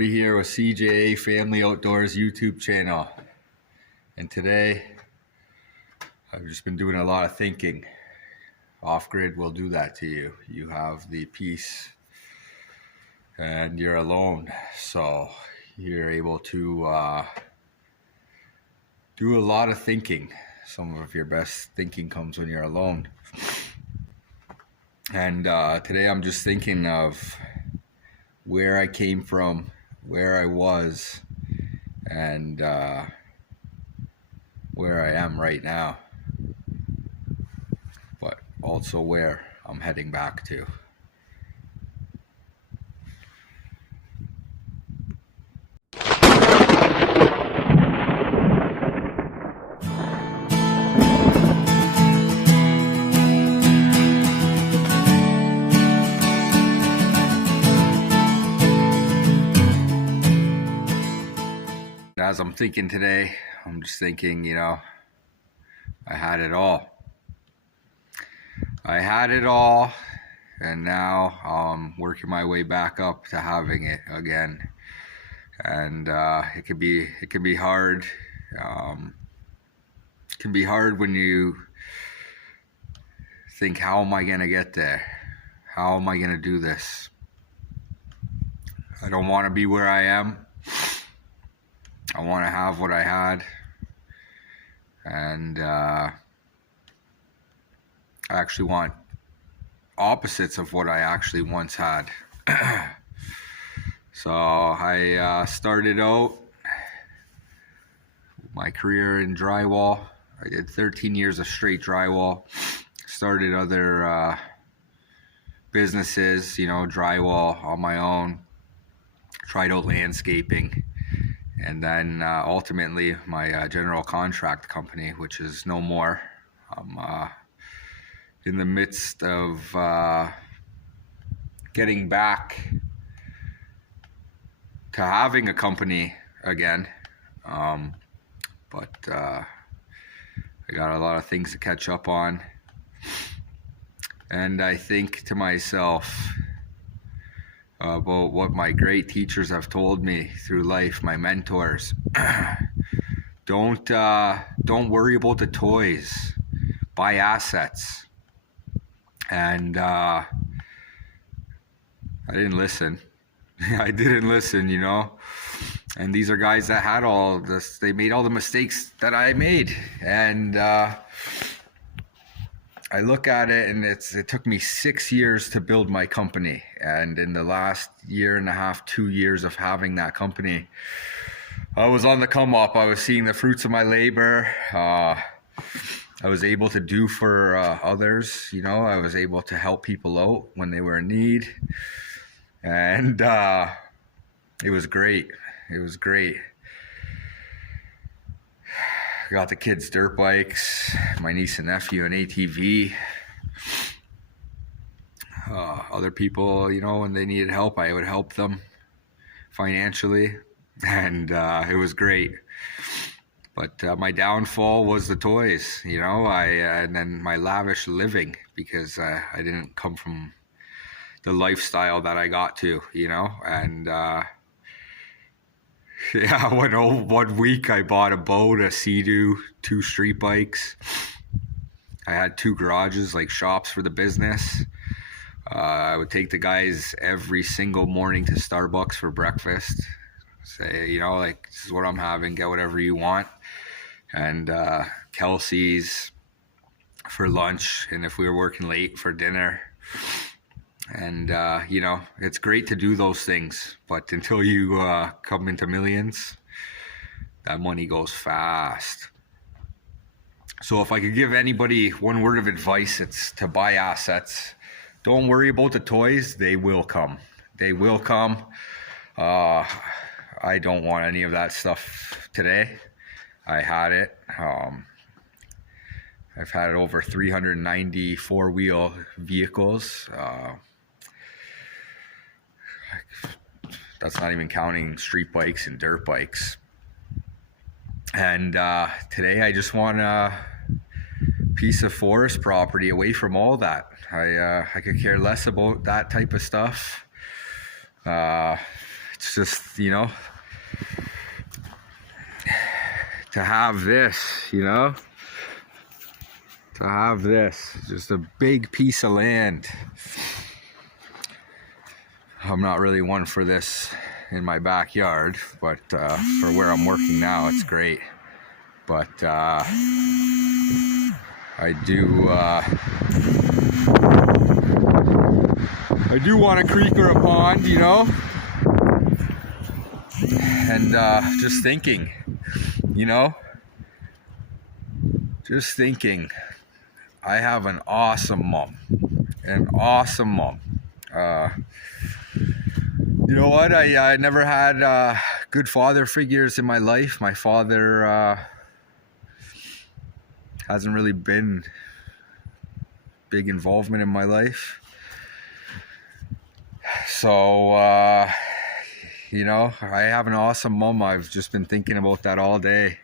Cody here with CJA Family Outdoors YouTube channel. And today, I've just been doing a lot of thinking. Off-grid will do that to you. You have the peace and you're alone. So you're able to do a lot of thinking. Some of your best thinking comes when you're alone. And today I'm just thinking of where I came from, where I was, and where I am right now, but also where I'm heading back to. As I'm thinking today, I'm just thinking, I had it all. And now I'm working my way back up to having it again. And it can be hard. It can be hard when you think, how am I gonna get there? How am I gonna do this? I don't want to be where I am. I want to have what I had, and I actually want opposites of what I actually once had. So I started out my career in drywall. I did 13 years of straight drywall. Started other businesses, drywall on my own. Tried out landscaping. And then ultimately my general contract company, which is no more. I'm in the midst of getting back to having a company again. But I got a lot of things to catch up on. And I think to myself, about what my great teachers have told me through life, my mentors. Don't worry about the toys. Buy assets. And I didn't listen. I didn't listen, And these are guys that had all this. They made all the mistakes that I made. And I look at it, and it took me 6 years to build my company. And in the last year and a half, 2 years of having that company, I was on the come up. I was seeing the fruits of my labor. I was able to do for others, I was able to help people out when they were in need. And it was great. It was great. I got the kids dirt bikes, my niece and nephew an ATV. Other people, when they needed help, I would help them financially, and it was great. But my downfall was the toys, and then my lavish living, because I didn't come from the lifestyle that I got to, and yeah, one week I bought a boat, a Sea-Doo, 2 street bikes. I had 2 garages, like shops for the business. I would take the guys every single morning to Starbucks for breakfast. Say, this is what I'm having, get whatever you want. And Kelsey's for lunch, and if we were working late, for dinner. And, it's great to do those things, but until you come into millions, that money goes fast. So if I could give anybody one word of advice, it's to buy assets. Don't worry about the toys. They will come. They will come. I don't want any of that stuff today. I had it. I've had over 390 four-wheel vehicles. That's not even counting street bikes and dirt bikes. And today I just want a piece of forest property away from all that. I could care less about that type of stuff. it's just, you know, to have this, you know, to have this, just a big piece of land. I'm not really one for this in my backyard, but for where I'm working now, it's great. But I do want a creek or a pond, you know. And just thinking, you know, just thinking, I have an awesome mom, You know what? I never had good father figures in my life. My father hasn't really been big involvement in my life. So, you know, I have an awesome mom. I've just been thinking about that all day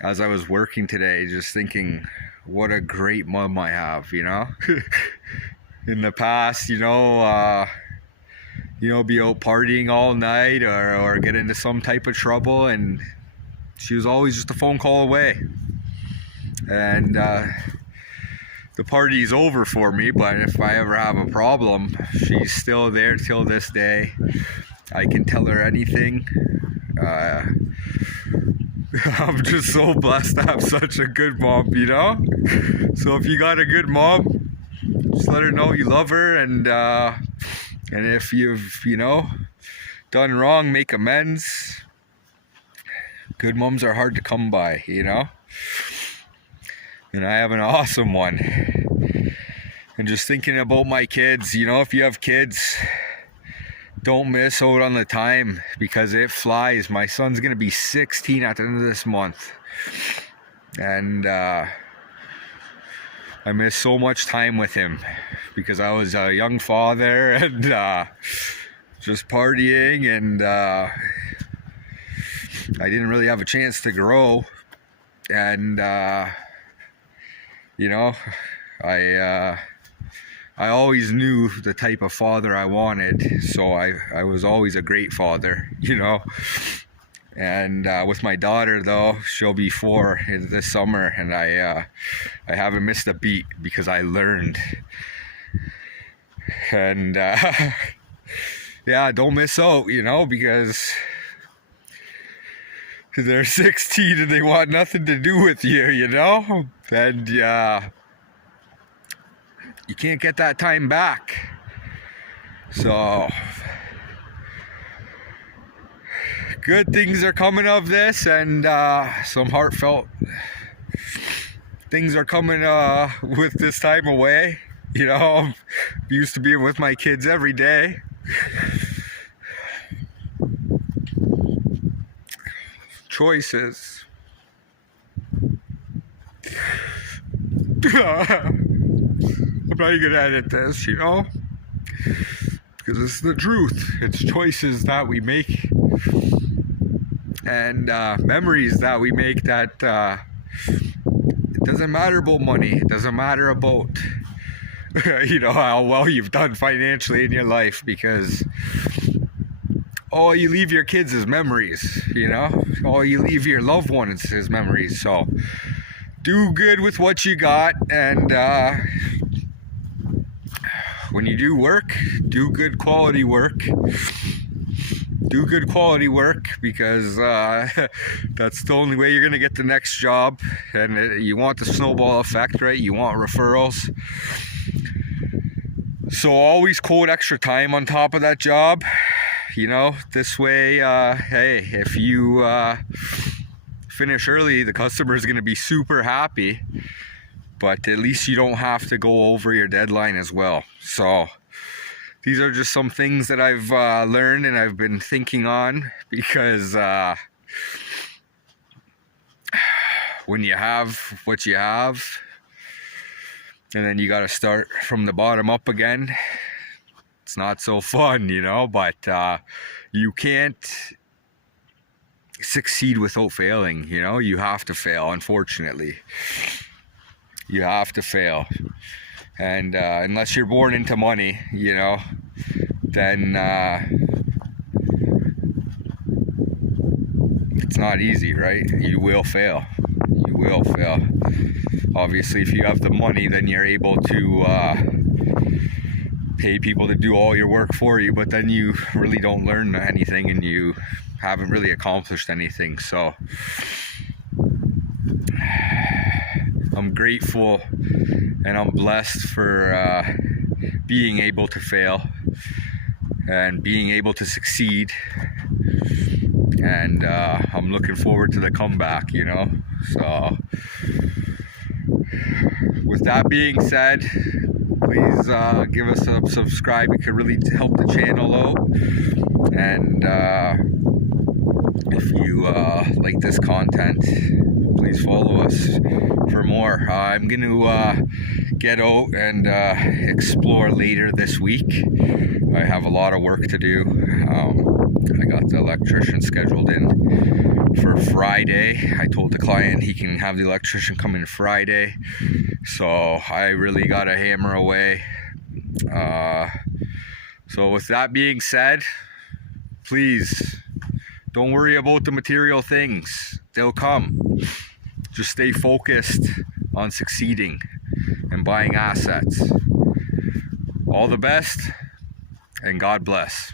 as I was working today, just thinking what a great mom I have, you know. In the past, you know, be out partying all night or get into some type of trouble, and she was always just a phone call away. And the party's over for me, but if I ever have a problem, she's still there till this day. I can tell her anything. I'm just so blessed to have such a good mom, you know? So if you got a good mom, just let her know you love her, and if you've, you know, done wrong, make amends. Good moms are hard to come by, you know? And I have an awesome one. And just thinking about my kids, you know, if you have kids, don't miss out on the time, because it flies. My son's gonna be 16 at the end of this month, and I missed so much time with him because I was a young father and just partying, and I didn't really have a chance to grow. And you know, I always knew the type of father I wanted, so I was always a great father, you know. And with my daughter, though, she'll be 4 this summer, and I haven't missed a beat because I learned. And yeah, don't miss out, you know, because they're 16 and they want nothing to do with you, you know. And you can't get that time back. So good things are coming of this, and some heartfelt things are coming with this time away. You know, I'm used to being with my kids every day. Choices. I'm not even gonna edit this, you know, because it's the truth. It's choices that we make, and memories that we make, that it doesn't matter about money. It doesn't matter about you know, how well you've done financially in your life, because all you leave your kids is memories, you know. All you leave your loved ones is memories. So do good with what you got, and when you do work, do good quality work. Do good quality work, because that's the only way you're going to get the next job. And you want the snowball effect, right? You want referrals. So always quote extra time on top of that job. You know, this way, hey, if you finish early, the customer is going to be super happy. But at least you don't have to go over your deadline as well. So these are just some things that I've learned and I've been thinking on, because when you have what you have, and then you got to start from the bottom up again, it's not so fun, you know. But you can't succeed without failing, you know. You have to fail, unfortunately. You have to fail. And unless you're born into money, you know, then it's not easy, right? You will fail. You will fail. Obviously, if you have the money, then you're able to pay people to do all your work for you, but then you really don't learn anything and you haven't really accomplished anything. So I'm grateful and I'm blessed for being able to fail and being able to succeed, and I'm looking forward to the comeback, you know. So with that being said, please give us a subscribe. It could really help the channel out. And if you like this content, please follow us for more. I'm going to get out and explore later this week. I have a lot of work to do. I got the electrician scheduled in for Friday. I told the client he can have the electrician come in Friday. So I really got to hammer away. So with that being said, please don't worry about the material things. They'll come. Just stay focused on succeeding and buying assets. All the best, and God bless.